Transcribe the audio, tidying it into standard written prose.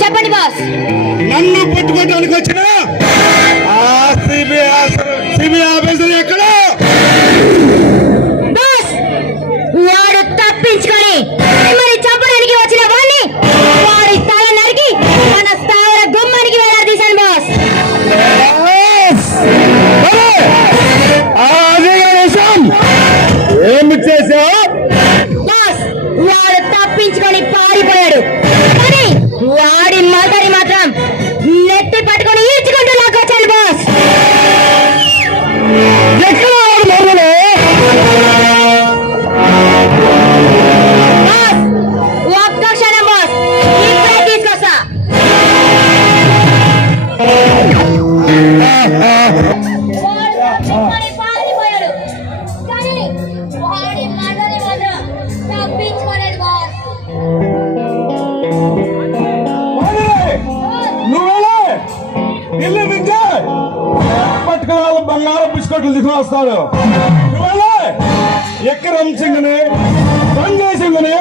చెప్పండి బాస్. నన్ను పట్టుకోవడానికి వచ్చిన సిబిఐ ఆఫీసర్ ఎక్కడ? బాస్, వాడు తప్పించుకొని మరి చంపడానికి వచ్చిన వాడిని వాడి తల నరికి మన స్థావర గుమ్మానికి వేలాడదీశాను బాస్. ఏమి చేశావు బాస్? వాడు తప్పించుకొని పారిపోయాడు, కానీ వాడి మదరి మాత్రం నెత్తి పట్టుకొని ఈడ్చుకుంటూ లాక్కొచ్చాను బాస్. ఎక్కడ బాస్, ఒక్క క్షణం బాస్, ఇప్పుడే తీసుకొస్తా. వాడు తప్పించుకొని పారిపోయాడు, కానీ వాడి మదరి మాత్రం తప్పించుకోలేదు బాస్. ఇల్లు నుంచి పట్టుకున్న బంగారం బిస్కెట్లు తీసుకుని వస్తాడు. ఎక్కరం సింగ్ని, సంజయ్ సింగ్ని